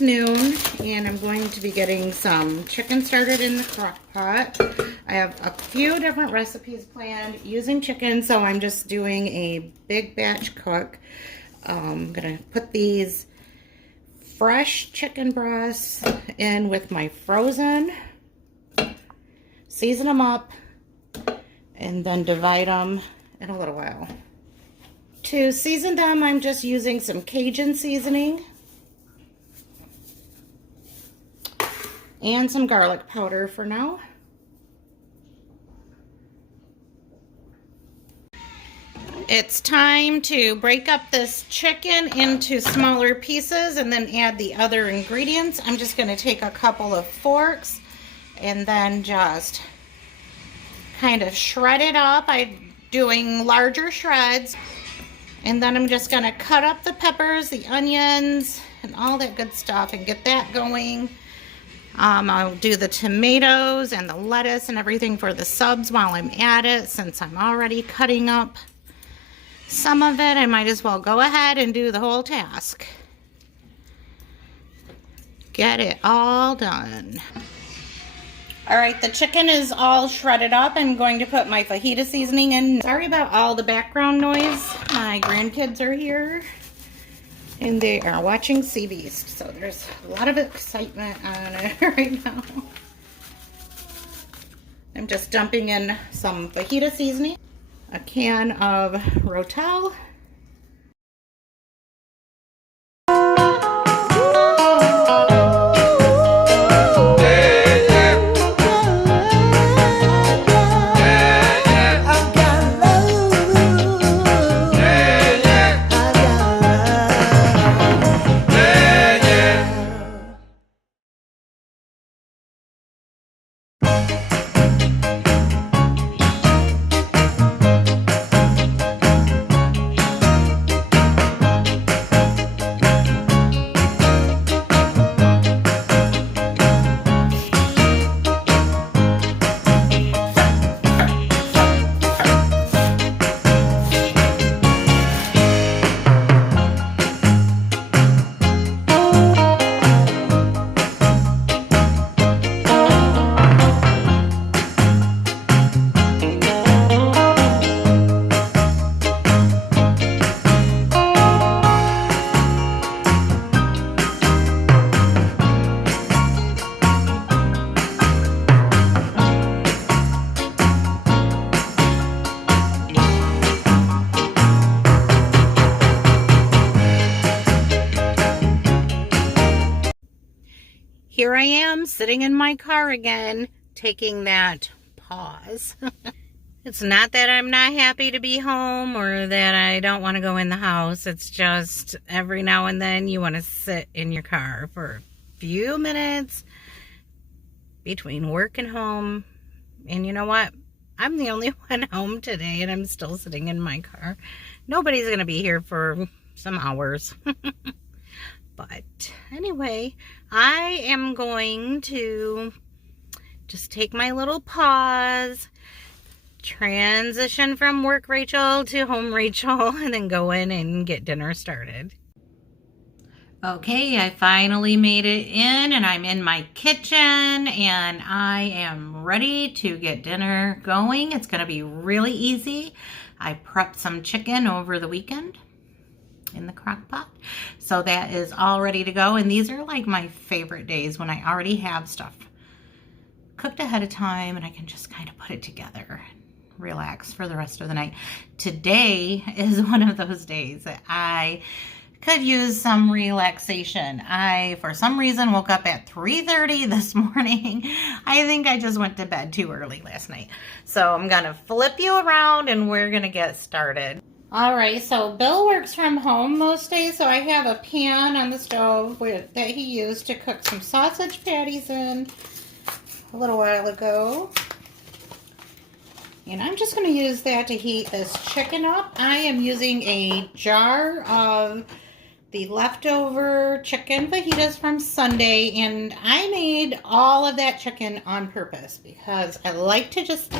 almost noon, and I'm going to be getting some chicken started in the crock pot. I have a few different recipes planned using chicken, so I'm just doing a big batch cook. I'm going to put these fresh chicken breasts in with my frozen, season them up, and then divide them in a little while. To season them, I'm just using some Cajun seasoning and some garlic powder for now. It's time to break up this chicken into smaller pieces and then add the other ingredients. I'm just going to take a couple of forks and then just kind of shred it up. I'm doing larger shreds. And then I'm just going to cut up the peppers, the onions, and all that good stuff and get that going. I'll do the tomatoes and the lettuce and everything for the subs while I'm at it. Since I'm already cutting up some of it, I might as well go ahead and do the whole task. Get it all done. All right, the chicken is all shredded up. I'm going to put my fajita seasoning in. Sorry about all the background noise. My grandkids are here and they are watching Sea Beast. So there's a lot of excitement on it right now. I'm just dumping in some fajita seasoning, a can of Rotel, Here I am sitting in my car again, taking that pause. It's not that I'm not happy to be home or that I don't want to go in the house. It's just every now and then you want to sit in your car for a few minutes between work and home. And you know what? I'm the only one home today and I'm still sitting in my car. Nobody's going to be here for some hours. But anyway, I am going to just take my little pause, transition from work Rachel to home Rachel, and then go in and get dinner started. Okay, I finally made it in and I'm in my kitchen and I am ready to get dinner going. It's going to be really easy. I prepped some chicken over the weekend in the crock pot, so that is all ready to go. And these are like my favorite days when I already have stuff cooked ahead of time and I can just kind of put it together and relax for the rest of the night. Today is one of those days that I could use some relaxation. I, for some reason, woke up at 3:30 this morning. I think I just went to bed too early last night. So I'm gonna flip you around and we're gonna get started. All right, so Bill works from home most days, so I have a pan on the stove that he used to cook some sausage patties in a little while ago. And I'm just going to use that to heat this chicken up. I am using a jar of the leftover chicken fajitas from Sunday, and I made all of that chicken on purpose because I like to just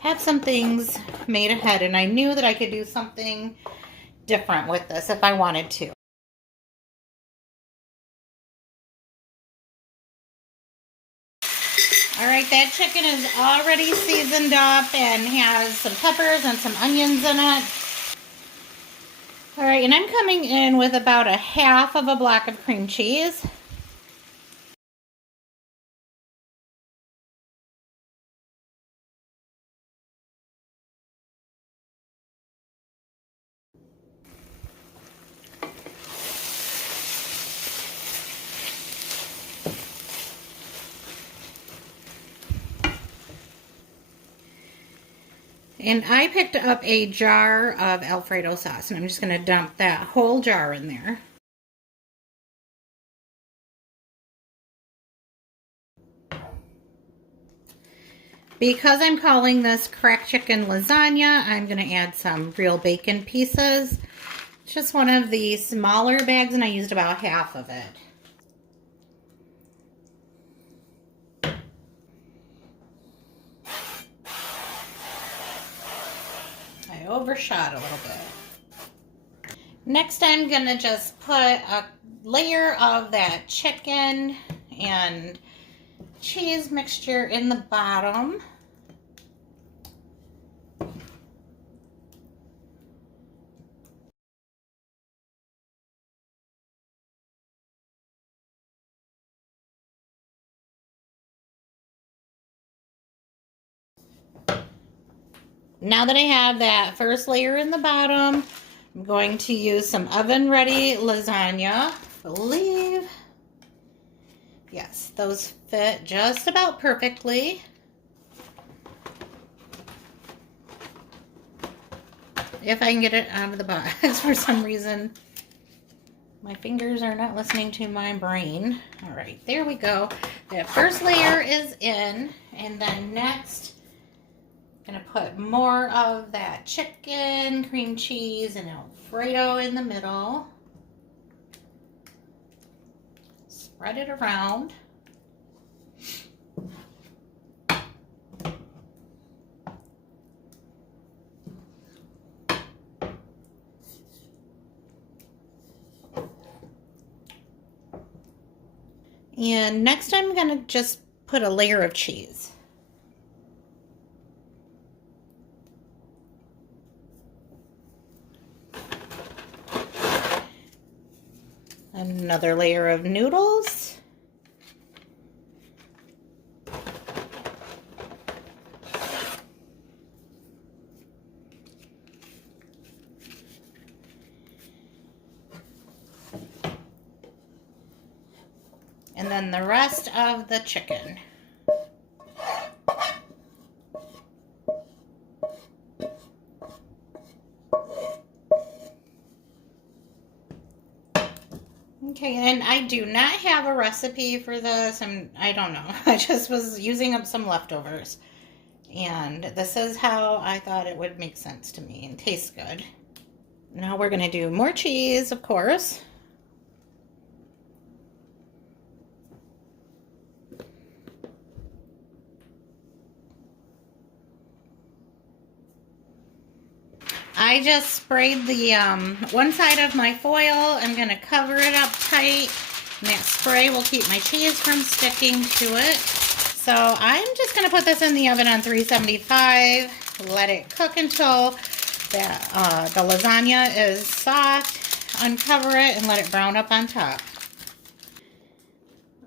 have some things made ahead, and I knew that I could do something different with this if I wanted to. right, that chicken is already seasoned up and has some peppers and some onions in it. All right, and I'm coming in with about a half of a block of cream cheese. And I picked up a jar of Alfredo sauce, and I'm just going to dump that whole jar in there. Because I'm calling this cracked chicken lasagna, I'm going to add some real bacon pieces. It's just one of the smaller bags, and I used about half of it. I overshot a little bit. Next, I'm going to just put a layer of that chicken and cheese mixture in the bottom. Now that I have that first layer in the bottom, I'm going to use some oven-ready lasagna. I believe, yes, those fit just about perfectly. If I can get it out of the box. For some reason, my fingers are not listening to my brain. All right, there we go. The first layer is in, and then next, I'm gonna put more of that chicken, cream cheese, and Alfredo in the middle. Spread it around. And next I'm gonna just put a layer of cheese. Another layer of noodles. And then the rest of the chicken. Okay, and I do not have a recipe for this, and I don't know. I just was using up some leftovers. And this is how I thought it would make sense to me and taste good. Now we're gonna do more cheese, of course. I just sprayed the one side of my foil. I'm going to cover it up tight, and that spray will keep my cheese from sticking to it. So I'm just going to put this in the oven on 375, let it cook until the lasagna is soft, uncover it, and let it brown up on top.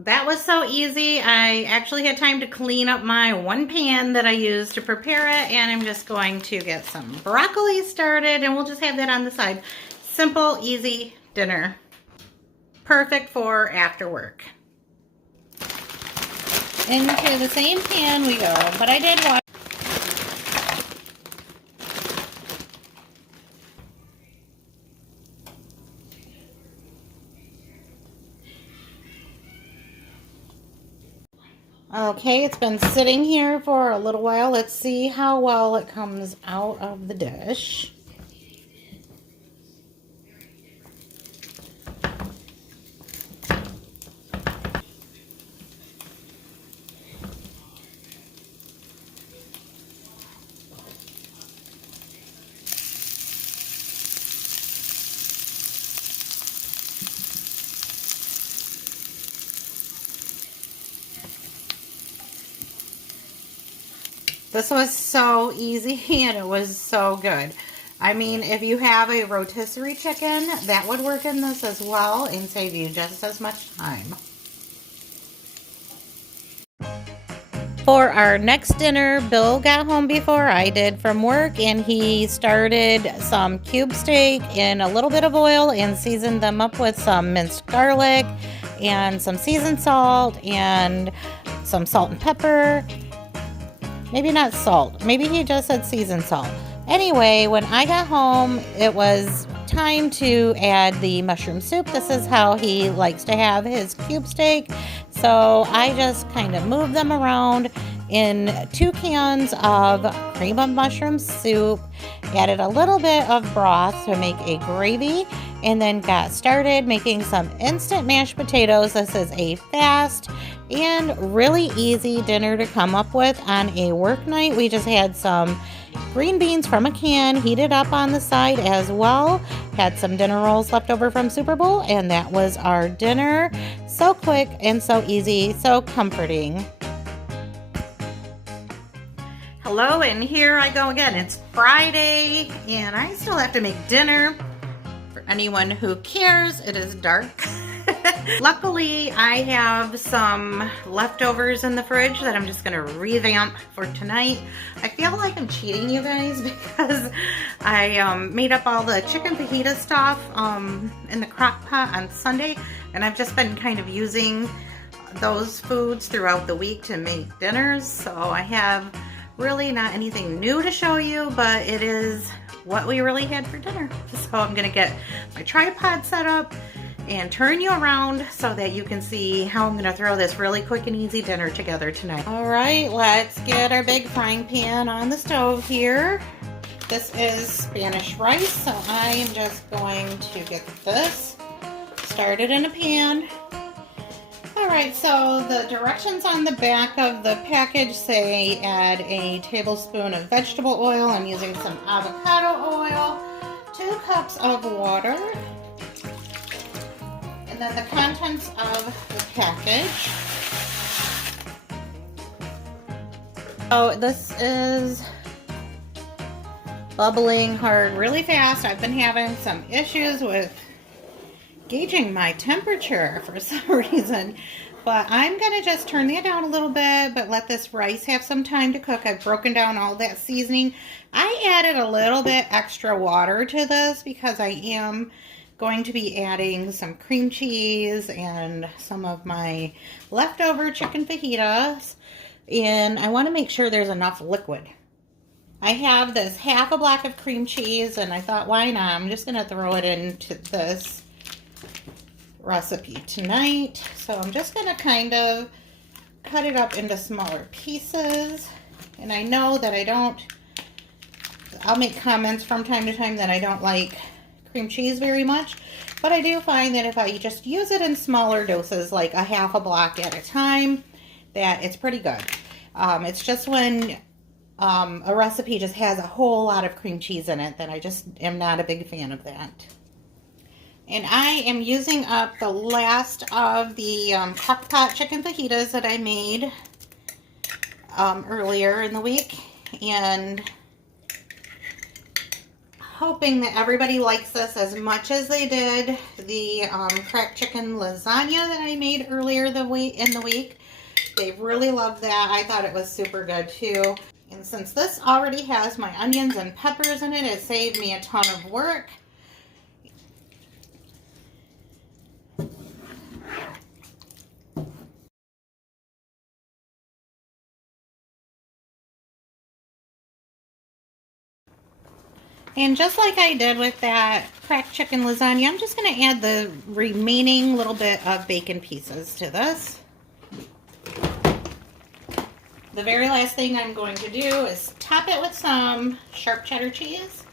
That was so easy. I actually had time to clean up my one pan that I used to prepare it, and I'm just going to get some broccoli started, and we'll just have that on the side. Simple, easy dinner. Perfect for after work. Into the same pan we go, but I did water. Okay, it's been sitting here for a little while. Let's see how well it comes out of the dish. This was so easy and it was so good. I mean, if you have a rotisserie chicken, that would work in this as well and save you just as much time. For our next dinner, Bill got home before I did from work, and he started some cube steak in a little bit of oil and seasoned them up with some minced garlic and some seasoned salt and some salt and pepper. Maybe not salt. Maybe he just said seasoned salt. Anyway, when I got home, it was time to add the mushroom soup. This is how he likes to have his cube steak. So I just kind of moved them around in 2 cans of cream of mushroom soup, added a little bit of broth to make a gravy, and then got started making some instant mashed potatoes. This is a fast and really easy dinner to come up with on a work night. We just had some green beans from a can heated up on the side as well. Had some dinner rolls left over from Super Bowl, and that was our dinner. So quick and so easy, so comforting. Hello, and here I go again. It's Friday, and I still have to make dinner. For anyone who cares, it is dark. Luckily, I have some leftovers in the fridge that I'm just gonna revamp for tonight. I feel like I'm cheating you guys because I made up all the chicken fajita stuff in the crock pot on Sunday, and I've just been kind of using those foods throughout the week to make dinners. So I have really not anything new to show you, but it is what we really had for dinner. So I'm gonna get my tripod set up and turn you around so that you can see how I'm gonna throw this really quick and easy dinner together tonight. All right, let's get our big frying pan on the stove here. This is Spanish rice, so I am just going to get this started in a pan. All right, so the directions on the back of the package say add a tablespoon of vegetable oil. I'm using some avocado oil, 2 cups of water, and then the contents of the package. So this is bubbling hard really fast. I've been having some issues with gauging my temperature for some reason, but I'm gonna just turn that down a little bit, but let this rice have some time to cook. I've broken down all that seasoning. I added a little bit extra water to this because I am going to be adding some cream cheese and some of my leftover chicken fajitas, and I want to make sure there's enough liquid. I have this half a block of cream cheese, and I thought, why not? I'm just gonna throw it into this recipe tonight. So I'm just gonna kind of cut it up into smaller pieces, and I know that I'll make comments from time to time that I don't like cream cheese very much, but I do find that if I just use it in smaller doses, like a half a block at a time, that it's pretty good. It's just when a recipe just has a whole lot of cream cheese in it that I just am not a big fan of that. And I am using up the last of the crock pot chicken fajitas that I made earlier in the week, and hoping that everybody likes this as much as they did the cracked chicken lasagna that I made earlier in the week. They really loved that. I thought it was super good too. And since this already has my onions and peppers in it, it saved me a ton of work. And just like I did with that cracked chicken lasagna, I'm just going to add the remaining little bit of bacon pieces to this. The very last thing I'm going to do is top it with some sharp cheddar cheese.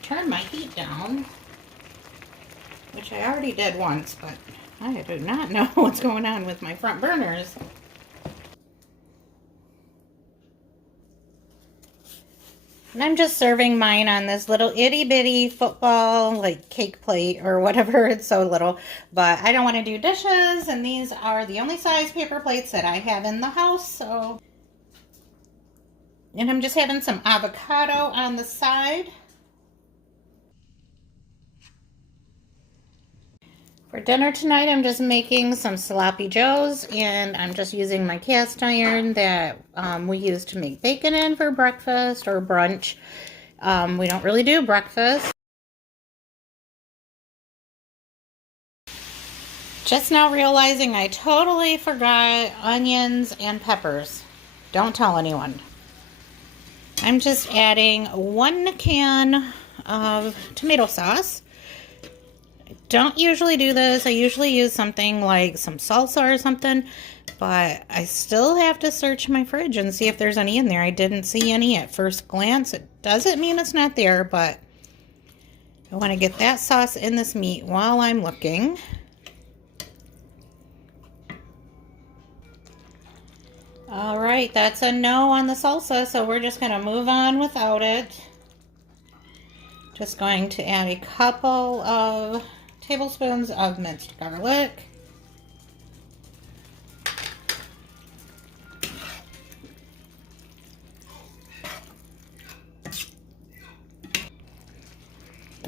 Turn my heat down, which I already did once, but I do not know what's going on with my front burners. And I'm just serving mine on this little itty bitty football like cake plate or whatever. It's so little, but I don't want to do dishes, and these are the only size paper plates that I have in the house. So, and I'm just having some avocado on the side. For dinner tonight, I'm just making some sloppy joes, and I'm just using my cast iron that we use to make bacon in for breakfast or brunch. We don't really do breakfast. Just now realizing I totally forgot onions and peppers. Don't tell anyone. I'm just adding 1 can of tomato sauce. Don't usually do this. I usually use something like some salsa or something, but I still have to search my fridge and see if there's any in there. I didn't see any at first glance. It doesn't mean it's not there, but I want to get that sauce in this meat while I'm looking. All right, that's a no on the salsa, so we're just going to move on without it. Just going to add a couple of tablespoons of minced garlic.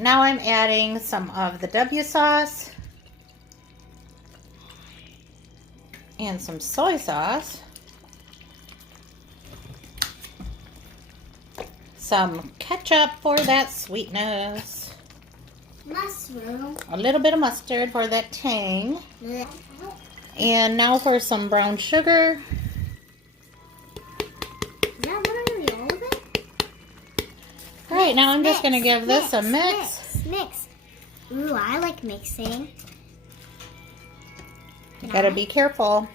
Now I'm adding some of the W sauce and some soy sauce, some ketchup for that sweetness, mushroom, a little bit of mustard for that tang, and now for some brown sugar. Is that literally all of it? All right, now I'm just going to give this a mix. Mix. Ooh, I like mixing. You got to be careful.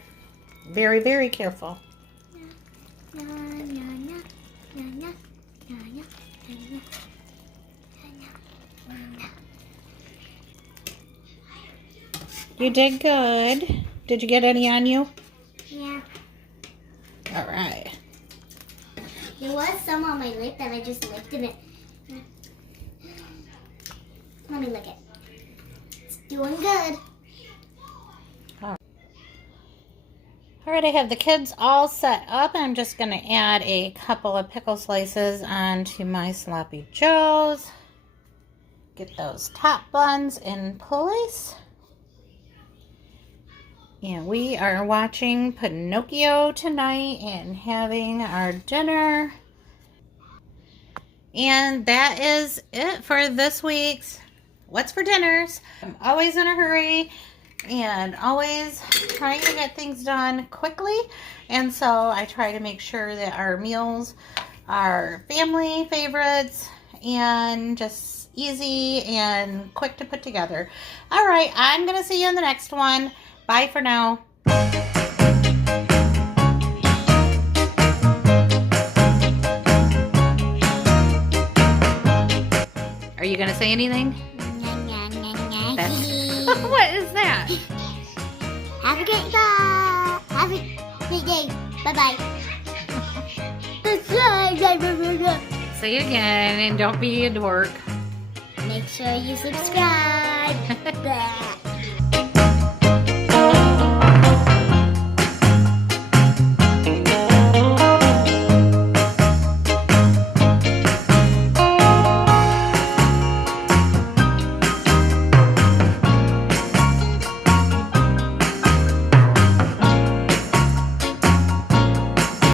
Very, very careful. Na, na, na, na, na, na, na, na, na. You did good. Did you get any on you? Yeah. All right. There was some on my lip that I just licked in it. Let me lick it. It's doing good. All right, I have the kids all set up. I'm just going to add a couple of pickle slices onto my sloppy joes. Get those top buns in place. And we are watching Pinocchio tonight and having our dinner. And that is it for this week's What's for Dinners. I'm always in a hurry and always trying to get things done quickly. And so I try to make sure that our meals are family favorites and just easy and quick to put together. All right, I'm going to see you in the next one. Bye for now. Are you going to say anything? What is that? Have a great day. Have a great day. Bye-bye. Say it again and don't be a dork. Make sure you subscribe.